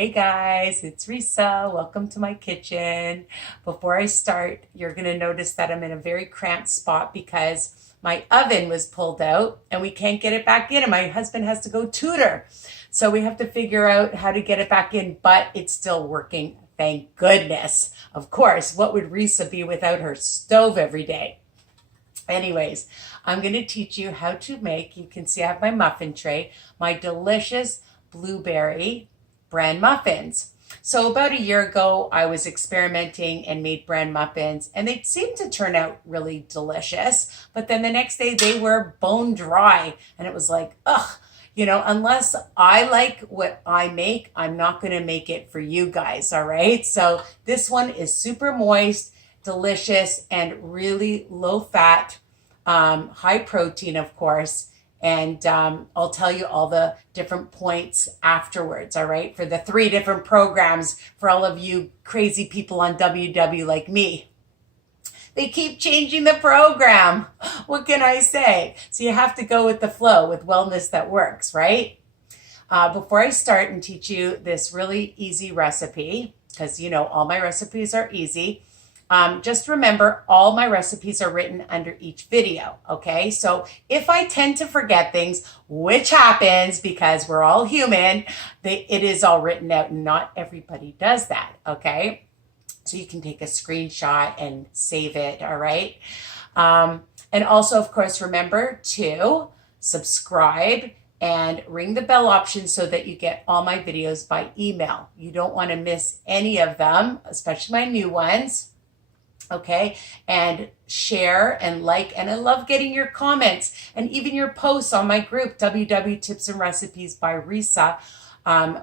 Hey guys, it's Risa. Welcome to my kitchen. Before I start, you're going to notice that I'm in a very cramped spot because my oven was pulled out and we can't get it back in, and my husband has to go tutor. So we have to figure out how to get it back in, but it's still working. Thank goodness. Of course, what would Risa be without her stove every day? Anyways, I'm going to teach you how to make, you can see I have my muffin tray, my delicious blueberry Bran Muffins. So about a year ago, I was experimenting and made Bran Muffins, and they seemed to turn out really delicious. But then the next day they were bone dry, and it was like, ugh, unless I like what I make, I'm not going to make it for you guys, all right? So this one is super moist, delicious, and really low fat, high protein, of course. And I'll tell you all the different points afterwards, all right? For the 3 different programs for all of you crazy people on WW like me. They keep changing the program. What can I say? So you have to go with the flow with wellness that works, right? Before I start and teach you this really easy recipe, because all my recipes are easy, just remember, all my recipes are written under each video, okay? So if I tend to forget things, which happens because we're all human, it is all written out, and not everybody does that, okay? So you can take a screenshot and save it, all right? And also, of course, remember to subscribe and ring the bell option so that you get all my videos by email. You don't want to miss any of them, especially my new ones. Okay, and share and like, and I love getting your comments and even your posts on my group, WW Tips and Recipes by Risa.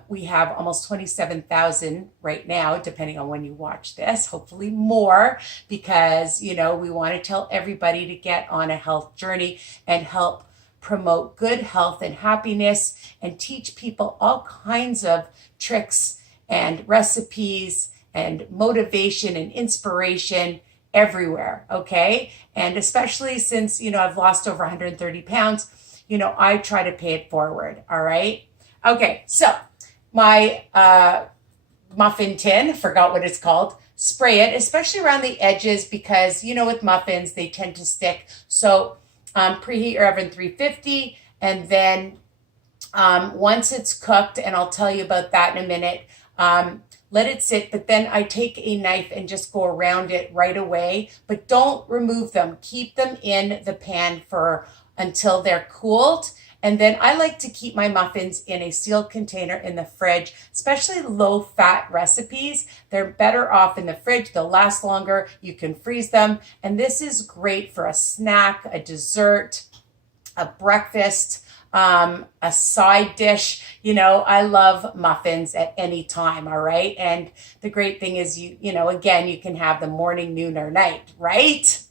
We have almost 27,000 right now, depending on when you watch this, hopefully more, because, we want to tell everybody to get on a health journey and help promote good health and happiness and teach people all kinds of tricks and recipes and motivation and inspiration everywhere, okay? And especially since, I've lost over 130 pounds, I try to pay it forward, all right? Okay, so my muffin tin, forgot what it's called, spray it, especially around the edges because, with muffins, they tend to stick. So preheat your oven 350, and then once it's cooked, and I'll tell you about that in a minute, let it sit, but then I take a knife and just go around it right away, but don't remove them. Keep them in the pan until they're cooled. And then I like to keep my muffins in a sealed container in the fridge, especially low-fat recipes. They're better off in the fridge. They'll last longer. You can freeze them. And this is great for a snack, a dessert, a breakfast, a side dish. I love muffins at any time, all right? And the great thing is again, you can have them morning, noon, or night, right?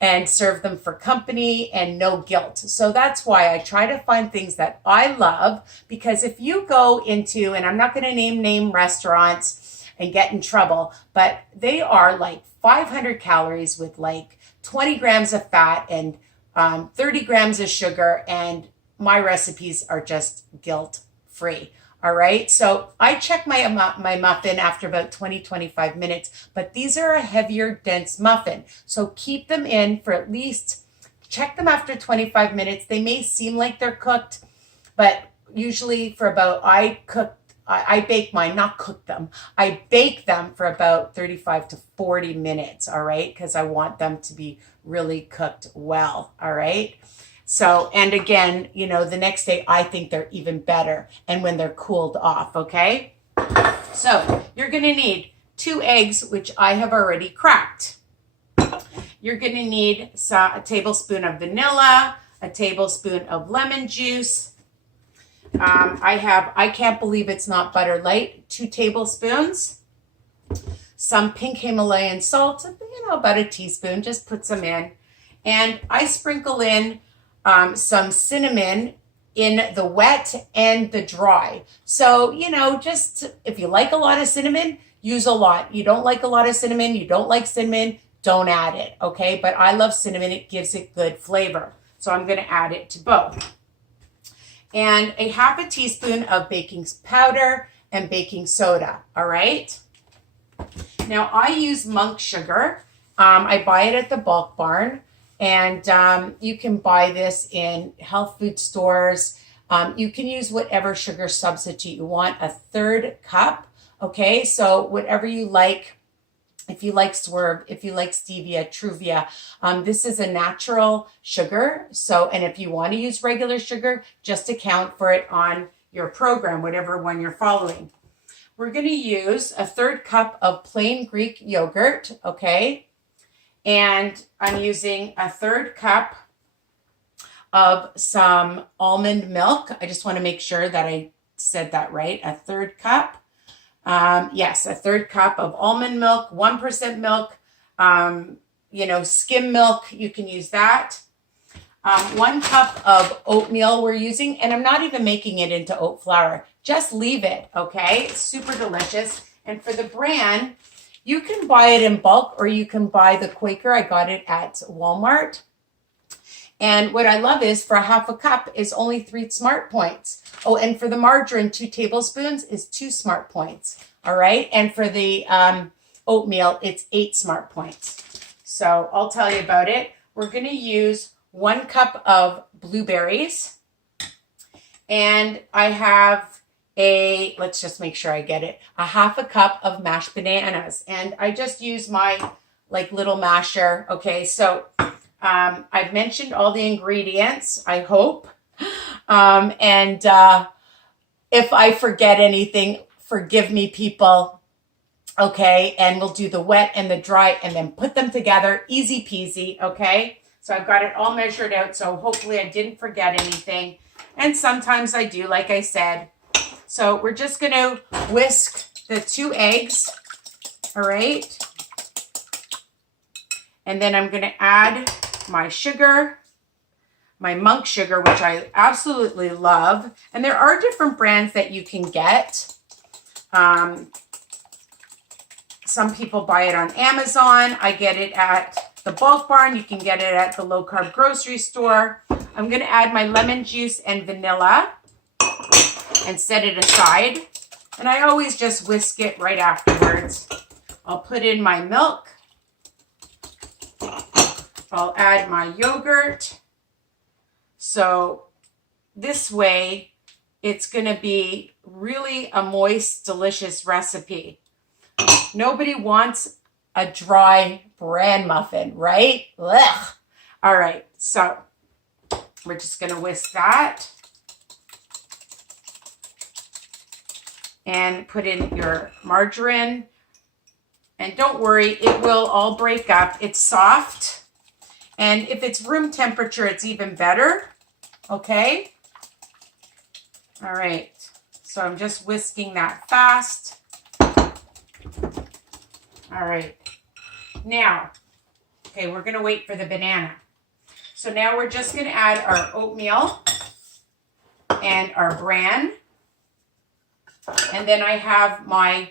And serve them for company and no guilt. So that's why I try to find things that I love, because if you go into, and I'm not going to name restaurants and get in trouble, but they are like 500 calories with like 20 grams of fat and 30 grams of sugar, and my recipes are just guilt-free, all right? So I check my muffin after about 20-25 minutes, but these are a heavier, dense muffin. So keep them in for at least, check them after 25 minutes. They may seem like they're cooked, but usually for about, I bake mine, not cook them. I bake them for about 35 to 40 minutes, all right? Because I want them to be really cooked well, all right? So, and again, the next day, I think they're even better, and when they're cooled off, okay? So, you're going to need 2 eggs, which I have already cracked. You're going to need a tablespoon of vanilla, a tablespoon of lemon juice. I can't believe it's not Butter Light, 2 tablespoons. Some pink Himalayan salt, about a teaspoon, just put some in. And I sprinkle in some cinnamon in the wet and the dry. So, just if you like a lot of cinnamon, use a lot. You don't like a lot of cinnamon, you don't like cinnamon, don't add it, okay? But I love cinnamon, it gives it good flavor. So I'm gonna add it to both. And a half a teaspoon of baking powder and baking soda, all right? Now, I use monk sugar. I buy it at the bulk barn, and you can buy this in health food stores. You can use whatever sugar substitute you want, a third cup, okay? So whatever you like. If you like Swerve, if you like stevia, Truvia, this is a natural sugar. So, and if you want to use regular sugar, just account for it on your program, whatever one you're following. We're going to use a third cup of plain Greek yogurt, okay? And I'm using a third cup of some almond milk. I just want to make sure that I said that right. A third cup. Yes, a third cup of almond milk, 1% milk, skim milk, you can use that. 1 cup of oatmeal we're using, and I'm not even making it into oat flour. Just leave it, okay? It's super delicious. And for the bran, you can buy it in bulk or you can buy the Quaker. I got it at Walmart. And what I love is for a half a cup is only 3 smart points. Oh, and for the margarine, 2 tablespoons is 2 smart points. All right. And for the oatmeal, it's 8 smart points. So I'll tell you about it. We're going to use 1 cup of blueberries. And I have let's just make sure I get it, a half a cup of mashed bananas. And I just use my little masher. Okay. So I've mentioned all the ingredients, I hope. And if I forget anything, forgive me, people. Okay. And we'll do the wet and the dry and then put them together. Easy peasy. Okay. So I've got it all measured out. So hopefully I didn't forget anything. And sometimes I do, like I said. So we're just going to whisk the 2 eggs. All right. And then I'm going to add my sugar, my monk sugar, which I absolutely love. And there are different brands that you can get. Some people buy it on Amazon. I get it at the bulk barn. You can get it at the low carb grocery store. I'm going to add my lemon juice and vanilla and set it aside. And I always just whisk it right afterwards. I'll put in my milk. I'll add my yogurt. So this way, it's going to be really a moist, delicious recipe. Nobody wants a dry bran muffin, right? Ugh. All right, so we're just going to whisk that. And put in your margarine. And don't worry, it will all break up. It's soft. And if it's room temperature, it's even better. Okay. All right. So I'm just whisking that fast. All right. Now, okay, we're going to wait for the banana. So now we're just going to add our oatmeal and our bran. And then I have my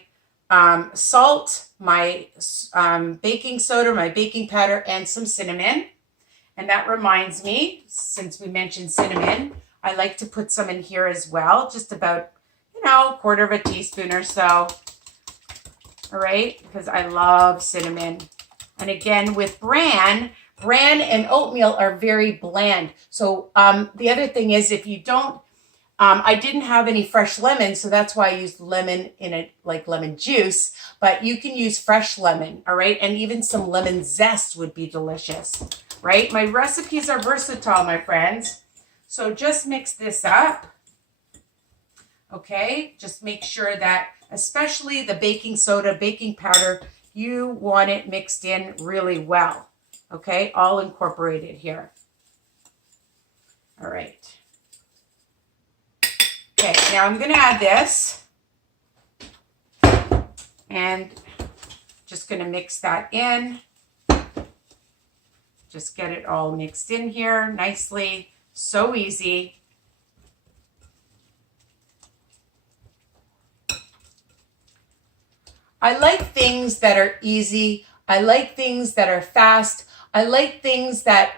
salt, my baking soda, my baking powder, and some cinnamon. And that reminds me, since we mentioned cinnamon, I like to put some in here as well, just about, a quarter of a teaspoon or so. All right, because I love cinnamon. And again, with bran and oatmeal are very bland. So the other thing is, if you don't, I didn't have any fresh lemon, so that's why I used lemon in it, like lemon juice. But you can use fresh lemon, all right? And even some lemon zest would be delicious, right? My recipes are versatile, my friends. So just mix this up, okay? Just make sure that, especially the baking soda, baking powder, you want it mixed in really well, okay? All incorporated here. All right. Okay, now I'm going to add this and just going to mix that in. Just get it all mixed in here nicely. So easy. I like things that are easy. I like things that are fast. I like things that,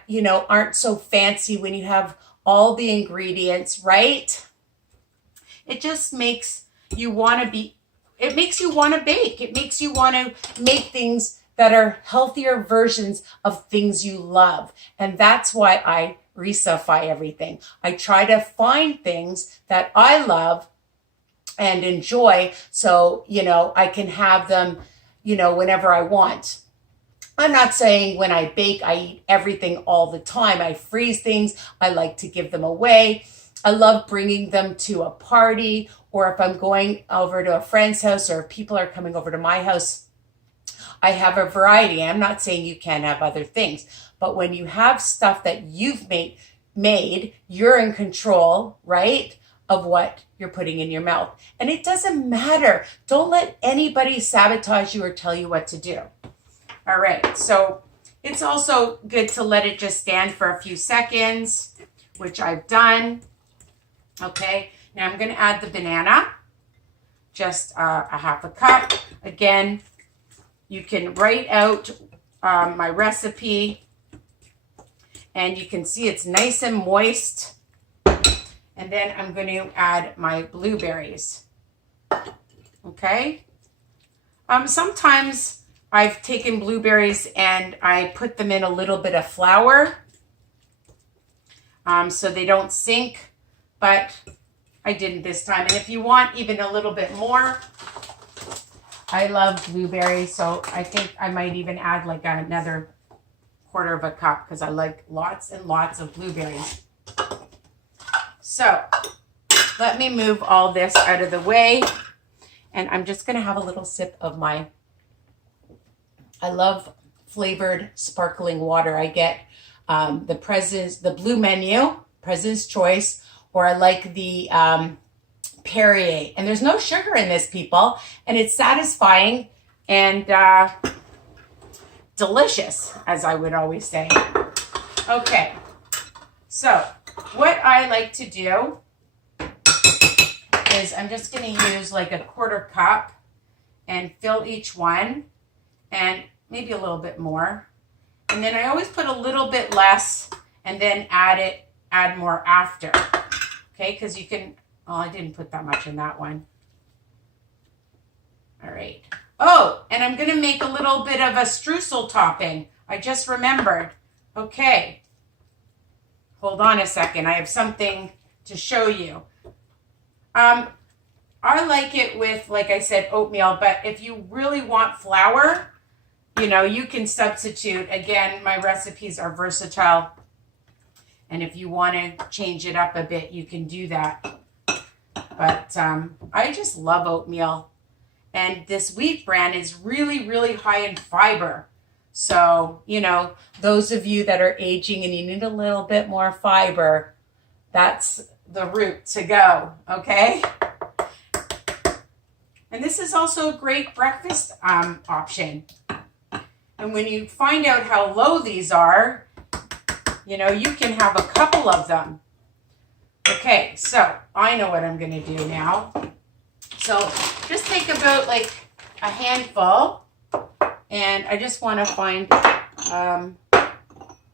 aren't so fancy when you have all the ingredients, right? It just makes, you want to be, it makes you want to bake. It makes you want to make things that are healthier versions of things you love. And that's why I Risa-fy everything. I try to find things that I love and enjoy, so, you know, I can have them, you know, whenever I want. I'm not saying when I bake, I eat everything all the time. I freeze things. I like to give them away. I love bringing them to a party, or if I'm going over to a friend's house or if people are coming over to my house, I have a variety. I'm not saying you can't have other things, but when you have stuff that you've made, you're in control, right, of what you're putting in your mouth. And it doesn't matter. Don't let anybody sabotage you or tell you what to do. All right, so it's also good to let it just stand for a few seconds, which I've done. Okay, now I'm going to add the banana, just a half a cup. Again, you can write out my recipe, and you can see it's nice and moist. And then I'm going to add my blueberries. Okay, sometimes I've taken blueberries and I put them in a little bit of flour so they don't sink, but I didn't this time. And if you want even a little bit more, I love blueberries, so I think I might even add like another quarter of a cup because I like lots and lots of blueberries. So let me move all this out of the way, and I'm just going to have a little sip of my, I love flavored sparkling water. I get the Blue Menu, President's Choice, or I like the Perrier. And there's no sugar in this, people. And it's satisfying and delicious, as I would always say. Okay, so what I like to do is I'm just going to use like a quarter cup and fill each one, and maybe a little bit more. And then I always put a little bit less and then add more after. Okay, because you can, oh, I didn't put that much in that one. All right. Oh, and I'm going to make a little bit of a streusel topping. I just remembered. Okay. Hold on a second. I have something to show you. I like it with, like I said, oatmeal, but if you really want flour, you know, you can substitute. Again, my recipes are versatile. And if you want to change it up a bit, you can do that. But I just love oatmeal. And this wheat bran is really, really high in fiber. So, you know, those of you that are aging and you need a little bit more fiber, that's the route to go, okay? And this is also a great breakfast option. And when you find out how low these are, you know, you can have a couple of them. Okay, so I know what I'm going to do now. So just take about like a handful, and I just want to find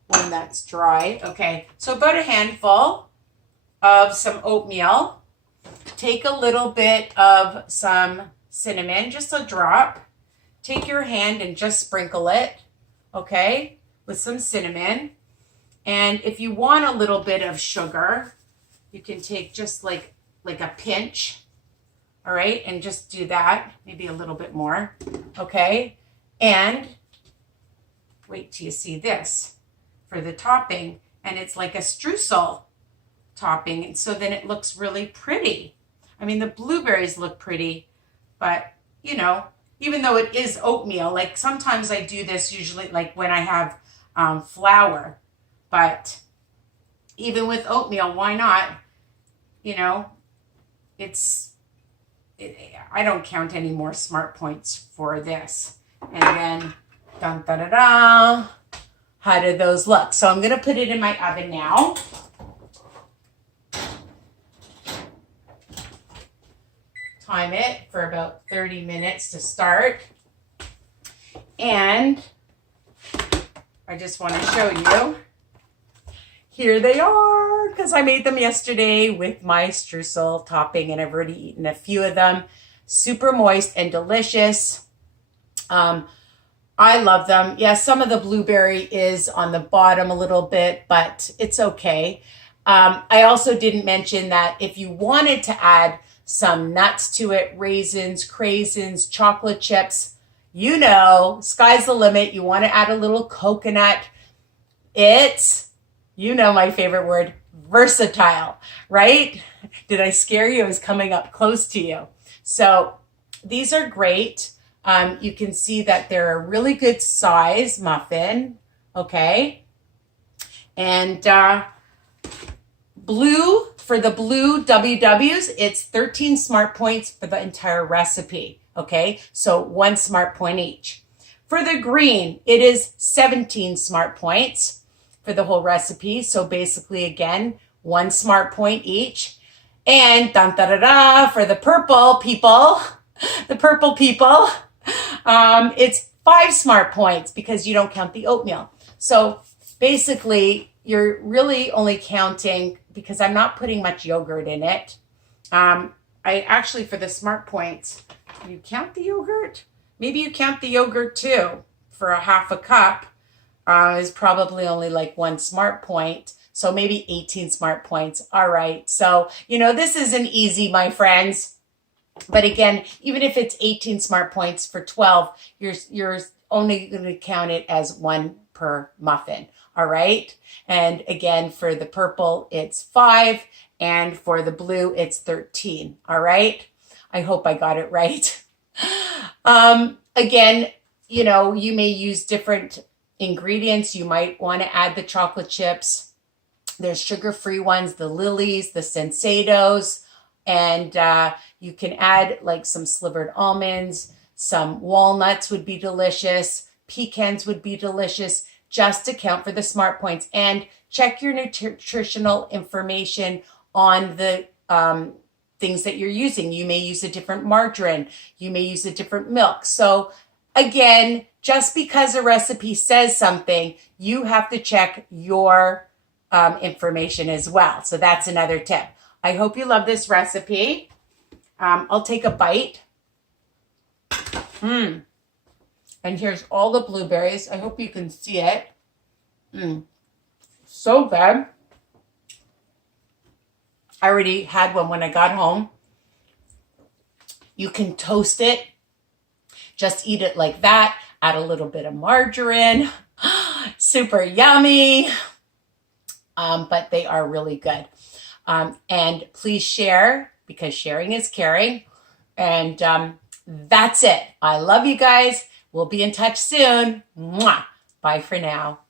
one that's dry. Okay, so about a handful of some oatmeal. Take a little bit of some cinnamon, just a drop. Take your hand and just sprinkle it, okay, with some cinnamon. And if you want a little bit of sugar, you can take just like a pinch, all right, and just do that, maybe a little bit more, okay? And wait till you see this for the topping, and it's like a streusel topping, and so then it looks really pretty. I mean, the blueberries look pretty, but, you know, even though it is oatmeal, like sometimes I do this usually like when I have flour, but even with oatmeal, why not? You know, I don't count any more smart points for this. And then, dun, da, da, da, how did those look? So I'm going to put it in my oven now. Time it for about 30 minutes to start. And I just want to show you, here they are, because I made them yesterday with my streusel topping, and I've already eaten a few of them. Super moist and delicious. I love them. Yeah, some of the blueberry is on the bottom a little bit, but it's okay. I also didn't mention that if you wanted to add some nuts to it, raisins, craisins, chocolate chips, you know, sky's the limit. You want to add a little coconut. It's, you know, my favorite word, versatile, right? Did I scare you? It was coming up close to you. So these are great. You can see that they're a really good size muffin, okay? And for the blue WWs, it's 13 smart points for the entire recipe, okay? So 1 smart point each. For the green, it is 17 smart points for the whole recipe. So basically, again, 1 smart point each. And dun da da da, for the purple people, it's 5 smart points because you don't count the oatmeal. So basically, you're really only counting, because I'm not putting much yogurt in it. I actually, for the smart points, you count the yogurt? Maybe you count the yogurt too. For a half a cup is probably only like 1 smart point. So maybe 18 smart points. All right. So, you know, this isn't easy, my friends. But again, even if it's 18 smart points for 12, you're only going to count it as 1 per muffin. All right. And again, for the purple, it's 5. And for the blue, it's 13. All right. I hope I got it right. Again, you know, you may use different ingredients. You might want to add the chocolate chips. There's sugar-free ones, the lilies, the sensatos, and you can add like some slivered almonds. Some walnuts would be delicious. Pecans would be delicious, just to count for the smart points. And check your nutritional information on the things that you're using. You may use a different margarine. You may use a different milk. So again, just because a recipe says something, you have to check your information as well. So that's another tip. I hope you love this recipe. I'll take a bite. And here's all the blueberries. I hope you can see it. So good. I already had one when I got home. You can toast it. Just eat it like that. Add a little bit of margarine. Super yummy. But they are really good. And please share, because sharing is caring. And that's it. I love you guys. We'll be in touch soon. Mwah. Bye for now.